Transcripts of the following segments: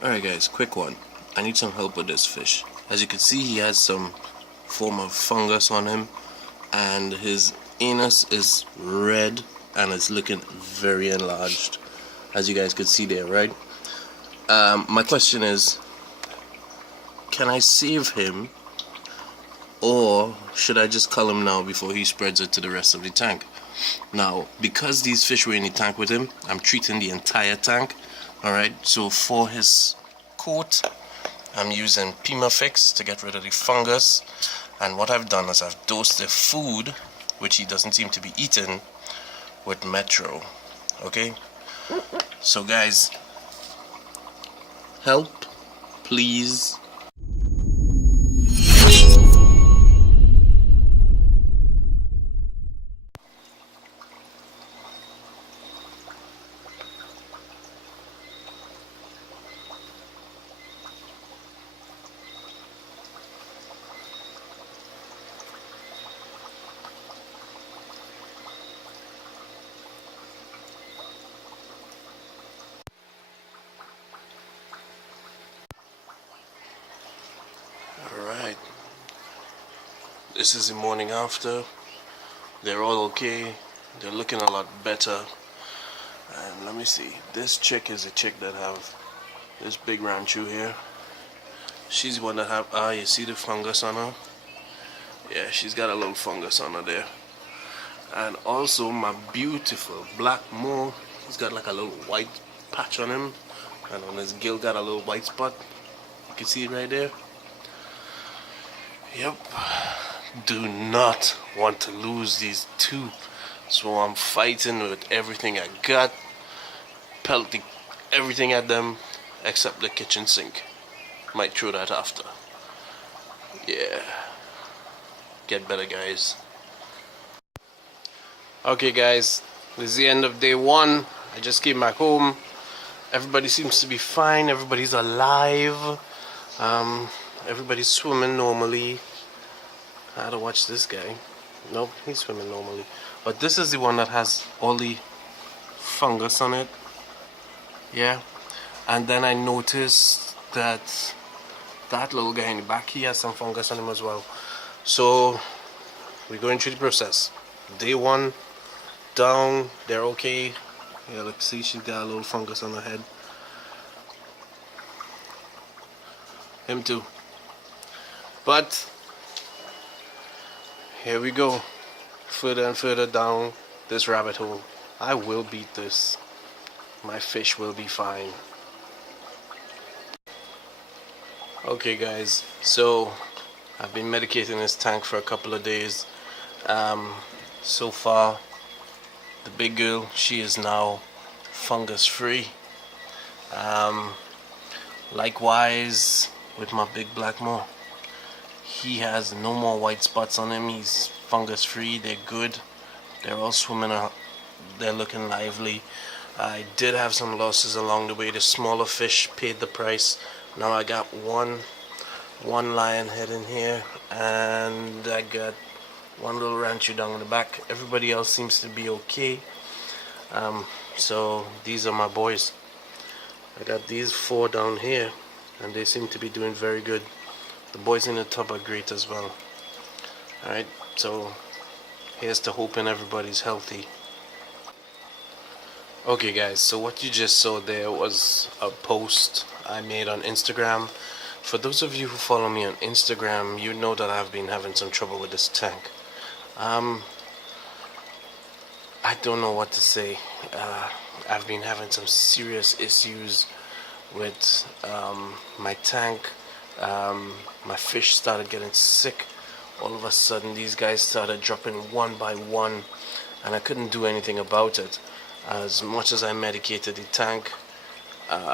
Alright guys, quick one. I need some help with this fish. As you can see, he has some form of fungus on him, and his anus is red and it's looking very enlarged, as you guys could see there, right? My question is, can I save him, or should I just cull him now before he spreads it to the rest of the tank? Now, because these fish were in the tank with him, I'm treating the entire tank. Alright, so for his coat, I'm using Fix to get rid of the fungus. And what I've done is I've dosed the food, which he doesn't seem to be eating, with Metro. Okay? So guys, help, please. Alright, this is the morning after. They're all okay. They're looking a lot better. And let me see, this chick is a chick that have this big ranchu here. She's the one that have, you see the fungus on her? Yeah, she's got a little fungus on her there. And also my beautiful black Moor, he's got like a little white patch on him, and on his gill got a little white spot. You can see it right there. Yep. Do not want to lose these two, so I'm fighting with everything I got, pelting everything at them except the kitchen sink. Might throw that after. Yeah, get better guys. Okay guys, this is the end of day one. I just came back home. Everybody seems to be fine. Everybody's alive. Everybody's swimming normally. I had to watch this guy. Nope, he's swimming normally. But this is the one that has all the fungus on it. Yeah. And then I noticed that that little guy in the back, he has some fungus on him as well. So we're going through the process. Day one down, they're okay. Yeah, look, see, she's got a little fungus on her head. Him too. But here we go, further and further down this rabbit hole. I will beat this. My fish will be fine. Okay guys, so I've been medicating this tank for a couple of days. So far, the big girl, she is now fungus free. Likewise with my big black Moor. He has no more white spots on him. He's fungus free. They're good. They're all swimming out. They're looking lively. I did have some losses along the way. The smaller fish paid the price. Now I got one lion head in here, and I got one little ranchu down in the back. Everybody else seems to be okay. So these are my boys. I got these 4 down here, and they seem to be doing very good. The boys in the tub are great as well. Alright, so here's to hoping everybody's healthy. Okay guys, so what you just saw there was a post I made on Instagram. For those of you who follow me on Instagram, you know that I've been having some trouble with this tank. I don't know what to say. I've been having some serious issues with my tank. My fish started getting sick. All of a sudden these guys started dropping one by one, and I couldn't do anything about it. As much as I medicated the tank,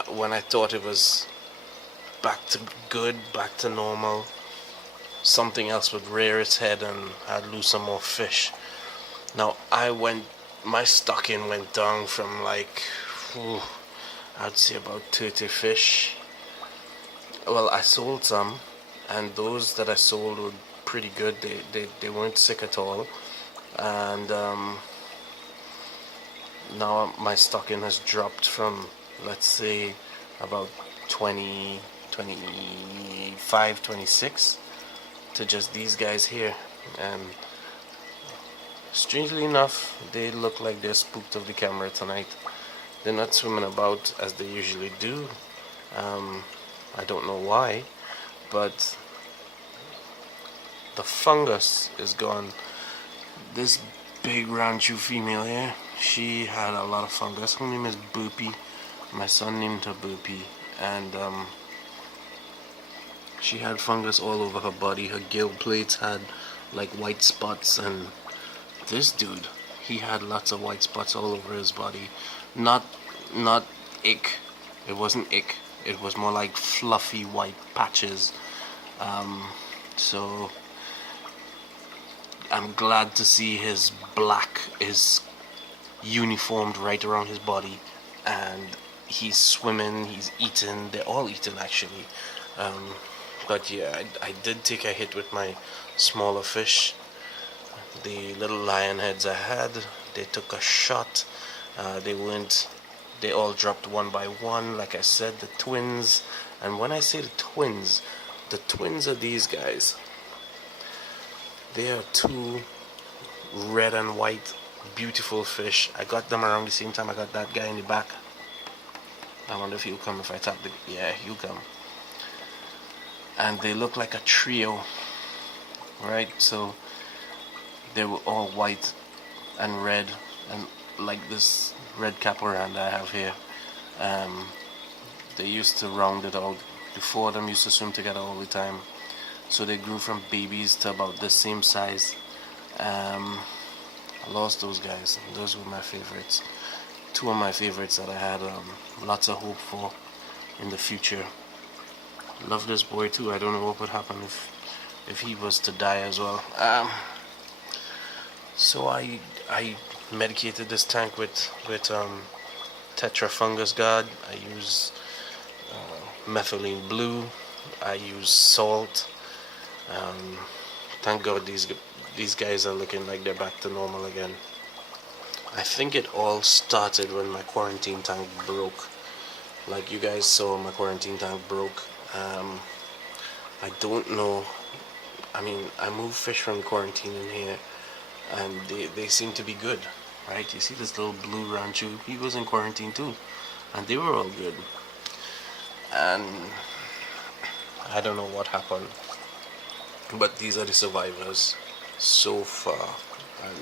when I thought it was back to good, back to normal, something else would rear its head and I'd lose some more fish. Now my stocking went down from like, I'd say about 30 fish. Well, I sold some, and those that I sold were pretty good. They weren't sick at all. And now my stocking has dropped from, let's say, about 20, 25, 26 to just these guys here. And strangely enough, they look like they're spooked of the camera tonight. They're not swimming about as they usually do. I don't know why, but the fungus is gone. This big ranchu female here, she had a lot of fungus. Her name is Burpee. My son named her Burpee, and she had fungus all over her body. Her gill plates had like white spots, and this dude, he had lots of white spots all over his body. Not ick. It wasn't ick. It was more like fluffy white patches. So I'm glad to see his black is uniformed right around his body, and he's swimming, he's eating. They're all eating actually. But yeah, I did take a hit with my smaller fish. The little lion heads I had, they took a shot. They all dropped one by one. Like I said, the twins. And when I say the twins are these guys. They are two red and white beautiful fish. I got them around the same time I got that guy in the back. I wonder if he'll come if I tap the... Yeah, he'll come. And they look like a trio, right? So they were all white and red, and like this red caporanda I have here. They used to round it out. The four of them used to swim together all the time. So they grew from babies to about the same size. I lost those guys. Those were my favorites. Two of my favorites that I had lots of hope for in the future. Love this boy too. I don't know what would happen if he was to die as well. So I medicated this tank with Tetra Fungus Guard. I use methylene blue. I use salt. Thank God these guys are looking like they're back to normal again. I think it all started when my quarantine tank broke. Like you guys saw, my quarantine tank broke. I don't know. I mean, I moved fish from quarantine in here, and they seem to be good, right? You see this little blue ranchu? He was in quarantine too, and they were all good. And I don't know what happened, but these are the survivors so far. And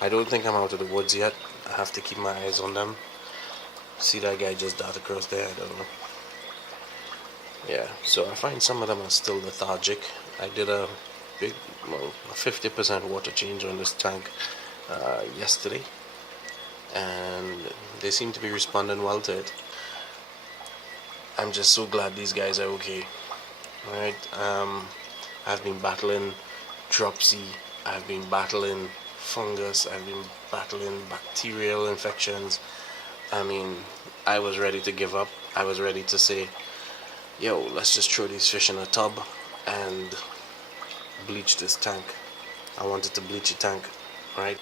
I don't think I'm out of the woods yet. I have to keep my eyes on them. See that guy just darted across there? I don't know. Yeah, so I find some of them are still lethargic. I did a 50% water change on this tank yesterday, and they seem to be responding well to it. I'm just so glad these guys are okay. Right? I've been battling dropsy, I've been battling fungus, I've been battling bacterial infections. I mean, I was ready to give up. I was ready to say, yo, let's just throw these fish in a tub and bleach this tank. I wanted to bleach a tank, right?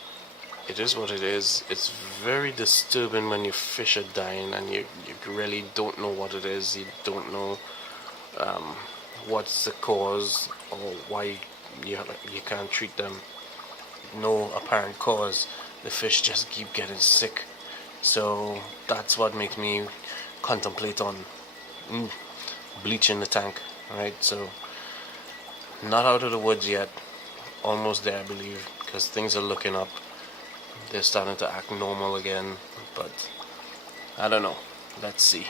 It is what it is. It's very disturbing when your fish are dying and you really don't know what it is. You don't know what's the cause or why you can't treat them. No apparent cause. The fish just keep getting sick. So that's what makes me contemplate on bleaching the tank, right? So not out of the woods yet, almost there I believe, because things are looking up. They're starting to act normal again, but I don't know. Let's see.